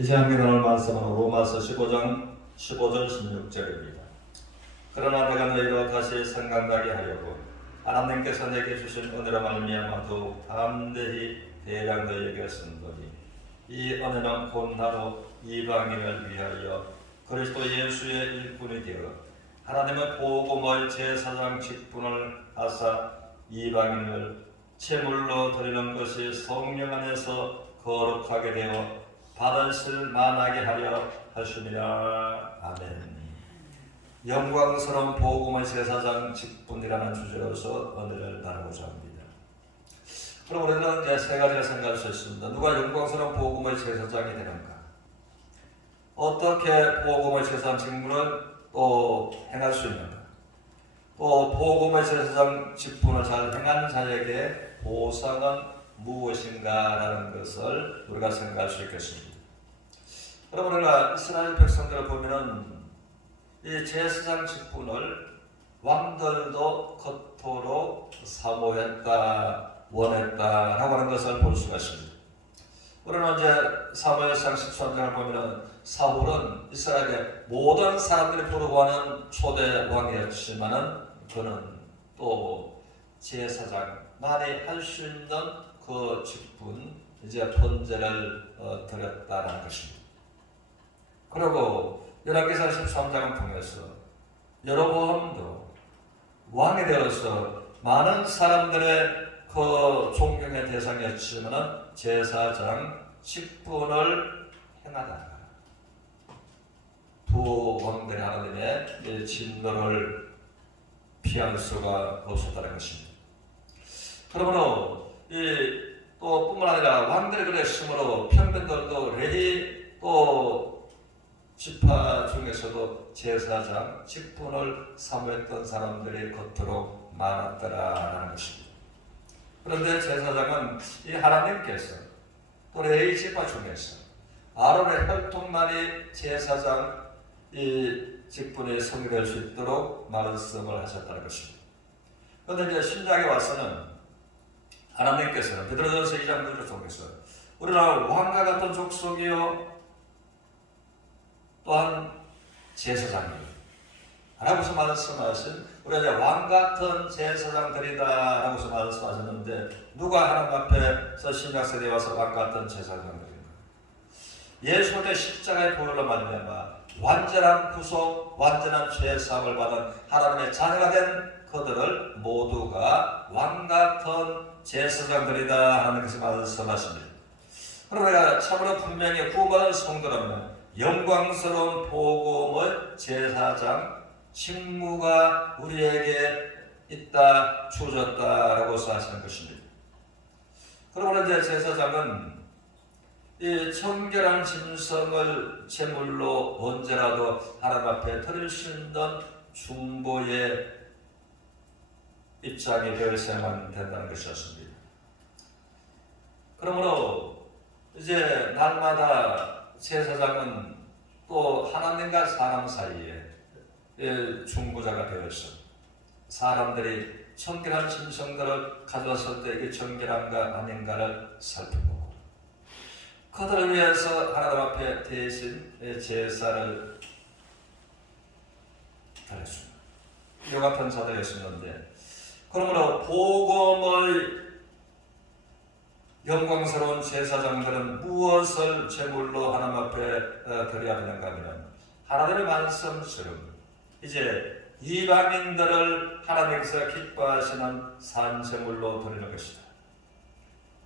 이 시간 나눌 말씀은 로마서 15장 15절 16절입니다. 그러나 내가 너희로 다시 생각나게 하려고 하나님께서 내게 주신 은혜로 말미암아 더욱 담대히 대량 너희에게 쓴더니 이 은혜는 곧 나로 이방인을 위하여 그리스도 예수의 일꾼이 되어 하나님의 복음의 제사장 직분을 하사 이방인을 제물로 드리는 것이 성령 안에서 거룩하게 되어 받으실 만하게 하려 하심이라. 아멘. 영광스러운 복음의 제사장 직분이라는 주제로서 은혜를 나누고자 합니다. 그럼 우리는 이제 세 가지를 생각할 수 있습니다. 누가 영광스러운 복음의 제사장이 되는가? 어떻게 복음의 제사장 직분을 또 행할 수 있는가? 또 복음의 제사장 직분을 잘 행한 자에게 보상은 무엇인가라는 것을 우리가 생각할 수 있겠습니다. 그럼 우리가 이스라엘 백성들을 보면은 이 제사장 직분을 왕들도 겉으로 사모했다, 원했다라고 하는 것을 볼 수가 있습니다. 우리는 이제 사무엘상 13장을 보면은 사울은 이스라엘의 모든 사람들이 부러워하는 초대 왕이었지만은 그는 또 제사장만이 할 수 있는 그 직분, 이제 번제를 드렸다는 것입니다. 그리고 열왕기상 13장을 통해서 여로보암도 왕이 되어서 많은 사람들의 그 존경의 대상이었지만 제사장 직분을 행하다가 두 왕들의 하나님의 진노를 피할 수가 없었다는 것입니다. 그러므로 또 뿐만 아니라 왕들이 그랬으므로 평민들도 레위 또 지파 중에서도 제사장 직분을 사모했던 사람들이 겉으로 많았더라라는 것입니다. 그런데 제사장은 이 하나님께서 또 레위 지파 중에서 아론의 혈통만이 제사장 이 직분의 성이 될 수 있도록 말씀을 하셨다는 것입니다. 그런데 이제 신약에 와서는 하나님께서는 베드로전서 2장 9절 속에서 우리는 왕과 같은 족속이요 또한 제사장이요 라고서 말씀하신 우리가 이제 왕 같은 제사장들이다 라고서 말씀하셨는데 누가 하나님 앞에서 신약세대에 와서 왕 같은 제사장들인가? 예수의 십자가의 보혈로 말미암아 완전한 구속, 완전한 죄사함을 받은 하나님의 자녀가 된 그들을 모두가 왕 같은 제사장들이다 하는 것을 말씀하십니다. 그럼 우리가 참으로 분명히 구원받은 성도라면 영광스러운 복음의 제사장 직무가 우리에게 있다, 주어졌다라고 하시는 것입니다. 그러므로 이제 제사장은 이 청결한 짐승을 제물로 언제라도 하나님 앞에 드릴 수 있는 중보의 입장이 되어야만 된다는 것이었습니다. 그러므로 이제 날마다 제사장은 또 하나님과 사람 사이에 중보자가 되어서 사람들이 청결한 짐승들을 가져왔을 때 이게 청결한가 아닌가를 살펴보고 그들을 위해서 하나님 앞에 대신 제사를 드렸습니다. 이 같은 자들이었었는데 그러므로 복음의 영광스러운 제사장들은 무엇을 제물로 하나님 앞에 드려야 되는가 하면 하나님의 말씀처럼 이제 이방인들을 하나님께서 기뻐하시는 산 제물로 드리는 것이다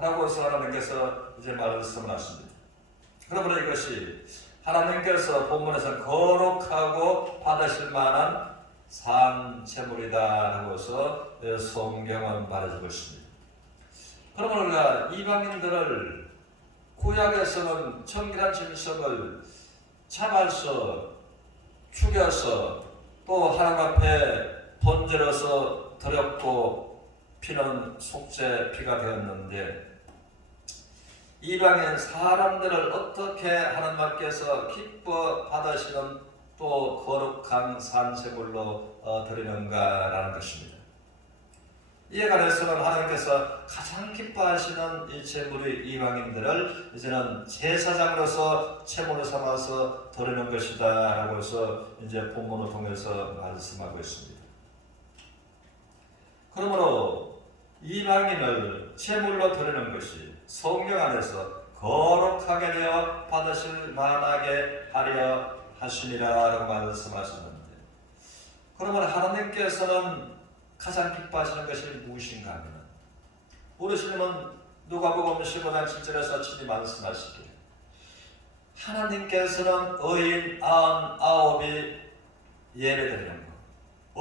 라고 해서 하나님께서 이제 말씀을 하십니다. 그러므로 이것이 하나님께서 본문에서 거룩하고 받으실 만한 산 제물이다 라고서 성경은 말해주고 있습니다. 그러므로 우리가 이방인들을 구약에서는 청결한 짐승을 잡아서 죽여서 또 하나님 앞에 번제로서 드렸고 피는 속죄 피가 되었는데 이방인 사람들을 어떻게 하나님 앞에서 기뻐 받으시는 또 거룩한 산제물로 드리는가라는 것입니다. 이에 관해서는 하나님께서 가장 기뻐하시는 이 제물의 이방인들을 이제는 제사장으로서 제물을 삼아서 드리는 것이다 라고 해서 이제 본문을 통해서 말씀하고 있습니다. 그러므로 이방인을 제물로 드리는 것이 성경 안에서 거룩하게 되어 받으실 만하게 하려 하시니라 라고 말씀하셨는데, 그러면 하나님께서는 가장 기뻐하시는 것이 무엇인가 하면, 우리 주님은 누가복음 15장 7절에서 친히 말씀하시기를 하나님께서는 의인 99이 예배드리는 것,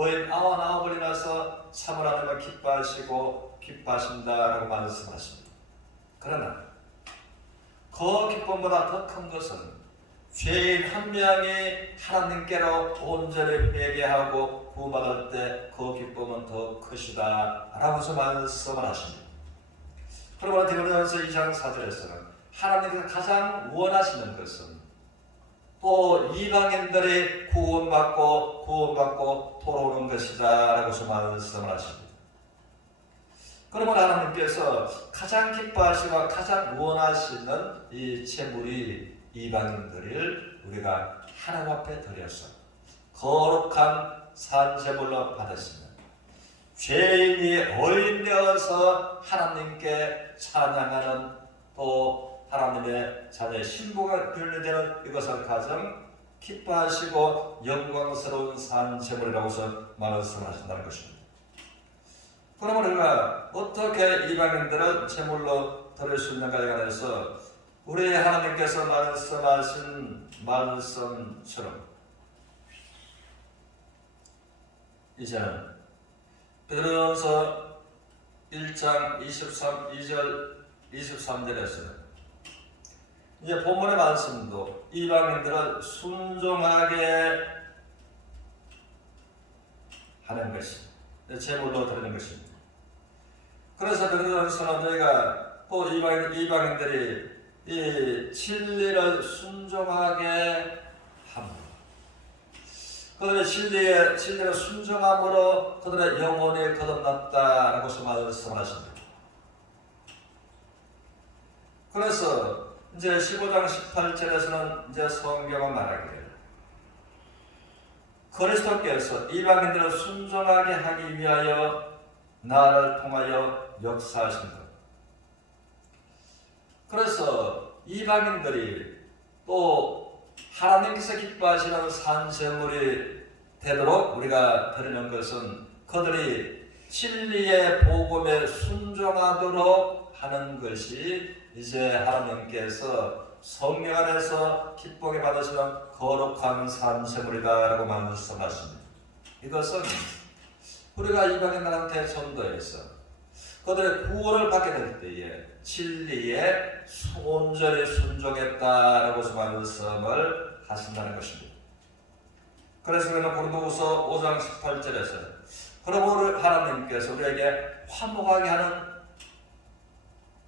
의인 99을 인해서 참으로 하나님을 기뻐하시고 기뻐하신다라고 말씀하십니다. 그러나 그 기쁨보다 더 큰 것은 죄인 한 명이 하나님께로 온전히 회개하고 구원받을 때 그 기쁨은 더 크시다 라고 해서 말씀을 하십니다. 그러므로 디모데전서 2장 4절에서는 하나님께서 가장 원하시는 것은 또 이방인들이 구원받고 돌아오는 것이다 라고 해서 말씀을 하십니다. 그러므로 하나님께서 가장 기뻐하시고 가장 원하시는 이 제물이 이방인들을 우리가 하나님 앞에 드려서 거룩한 산제물로 받으시는, 죄인이 의인 되어서 하나님께 찬양하는, 또 하나님의 자녀의 신부가 변리되는 이것을 가장 기뻐하시고 영광스러운 산제물이라고 해서 말씀하신다는 것입니다. 그러면 우리가 어떻게 이방인들을 제물로 드릴 수 있는가에 관해서 우리 하나님께서 말씀하신 말씀처럼 이제는 베드로전서 1장 2절 23절에서는 이제 본문의 말씀도 이방인들을 순종하게 하는 것이 제물로 드리는 것입니다. 그래서 베드로전서는 저희가 또 이방인들이 이 진리를 순종하게 합니다. 그들의 진리를 순종함으로 그들의 영혼이 거듭났다라고 말씀하십니다. 그래서 이제 15장 18절에서는 이제 성경은 말하기를 그리스도께서 이방인들을 순종하게 하기 위하여 나를 통하여 역사하신 것. 그래서 이방인들이 또 하나님께서 기뻐하시는 산제물이 되도록 우리가 드리는 것은 그들이 진리의 복음에 순종하도록 하는 것이 이제 하나님께서 성령 안에서 기쁘게 받으시는 거룩한 산제물이다라고 말씀하십니다. 이것은 우리가 이방인들한테 전도해서 그들의 구원을 받게 될 때에 진리에 온전히 순종했다라고 말씀을 하신다는 것입니다. 그래서 우리는 고린도후서 5장 18절에서 그러므로 하나님께서 우리에게 화목하게 하는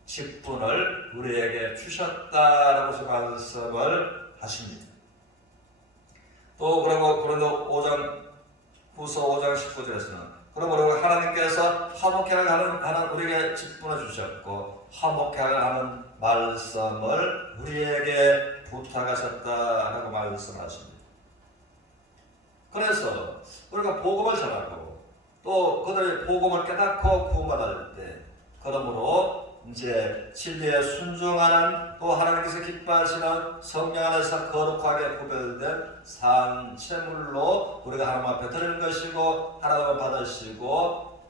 직분을 우리에게 주셨다라고 말씀을 하십니다. 또 그리고 고린도 5장 후서 5장 19절에서는 그러므로 하나님께서 화목하게 하는 우리에게 직분을 주셨고 화목하게 하는 말씀을 우리에게 부탁하셨다라고 말씀하십니다. 그래서 우리가 복음을 전하고 또 그들의 복음을 깨닫고 구원받을 때 그러므로 이제 진리에 순종하는 또 하나님께서 기뻐하시는 성령 안에서 거룩하게 구별된 산제물로 우리가 하나님 앞에 드리는 것이고 하나님을 받으시고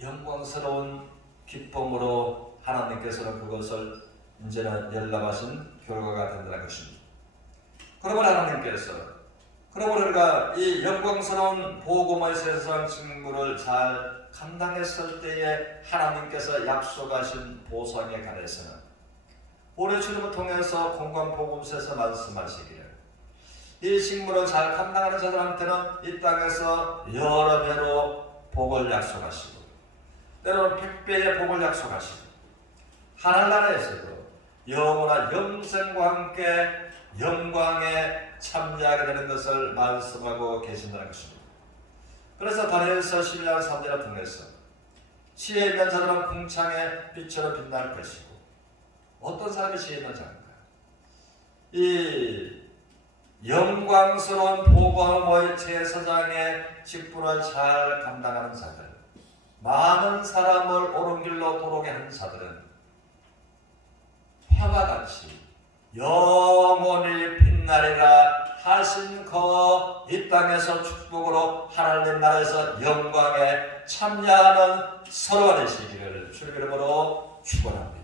영광스러운 기쁨으로 하나님께서는 그것을 이제는 열납하신 결과가 된다는 것입니다. 그러면 하나님께서 우리가 이 영광스러운 복음의 세상 직무를 잘 감당했을 때에 하나님께서 약속하신 보상에 관해서는 우리 주님을 통해서 공관복음서에서 말씀하시기를 이 직무를 잘 감당하는 자들한테는 이 땅에서 여러 배로 복을 약속하시고 때로는 100배의 복을 약속하시고 하늘나라에서도 영원한 영생과 함께 영광에 참여하게 되는 것을 말씀하고 계신다는 것입니다. 그래서 다니엘서 12장 3절을 통해서 지혜 있는 자들은 궁창의 빛으로 빛날 것이고. 어떤 사람이 지혜 있는 자인가? 이 영광스러운 보고와 제사장의 직분을 잘 감당하는 자들, 많은 사람을 옳은 길로 돌아오게 하는 자들은 해와 같이 영원히 빛나리라 하신 그 이 땅에서 축복으로 하나님 나라에서 영광에 참여하는 서로가 되시기를 주의 이름으로 축원합니다.